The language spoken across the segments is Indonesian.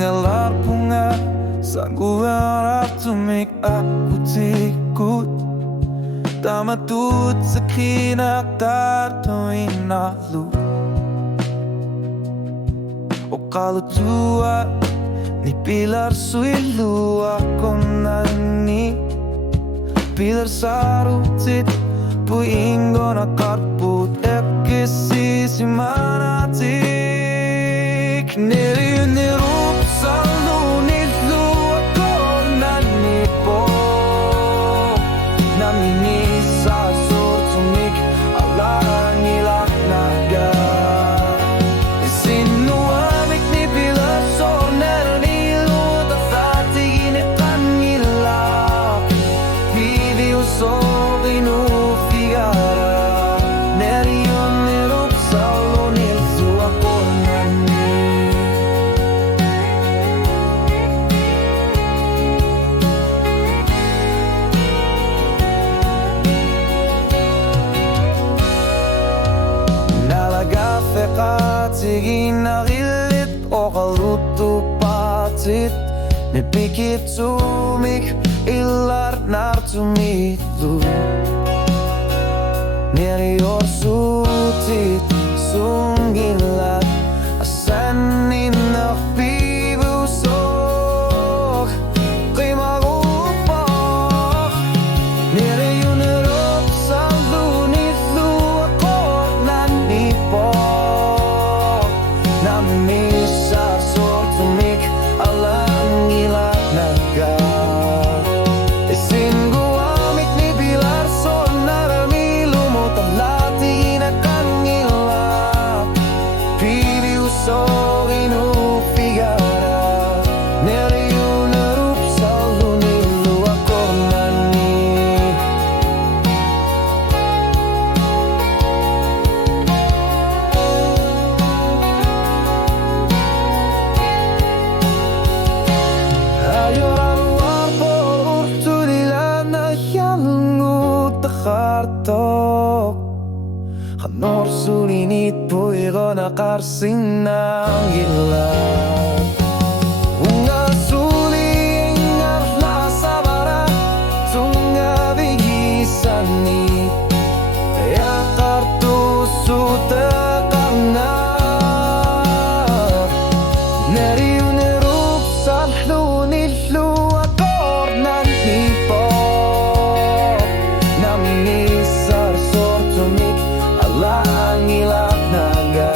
Mengalar bunga Sanggup tumik aku tikut Tamatut sa kinaktarto'y nalu O kalutua Ni pilar suilu ako nani Pilar sarutit Puingo na karput Ekisi manatik Neri nirup salu nilu ako nani po Naminisa surtumik Alang ilak naga Sinuamik ni pilar soner nilu Tafatigin ikan nilak Vivi usog inufigara Neri yun nirup salu nilu ako nani Nalagafe sige nakilit o kaluto patit Nipikit sumik ilar nartumitu Nerior sutit sunggilat Asanin na pibusok Kay magupak Nerior nirup sa lunit luwako nanipok Namisa sortumik alang ilak naga Isinguamik ni pilar sonar milumutang lati na kanilak Pibi usog inufigara Neriyo narup sa lunilu ako nani Ayoran warpo urtulila na yangut takartok Kanor sulinit puigo nakarsing ng ilat Unga suling arla sa bara Tunga bigisani Ya kartu suta karna Neriyo nirup sa lunilu akor nanipo Naminisar sortumik alang ilak naga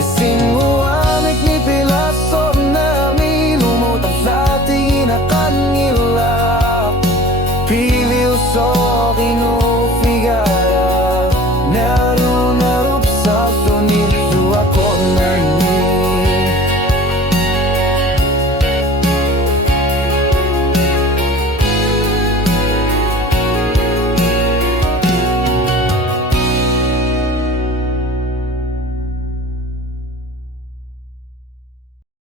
Isinguamik ni pilasor na milumutang lati na kanilak Pili usok inu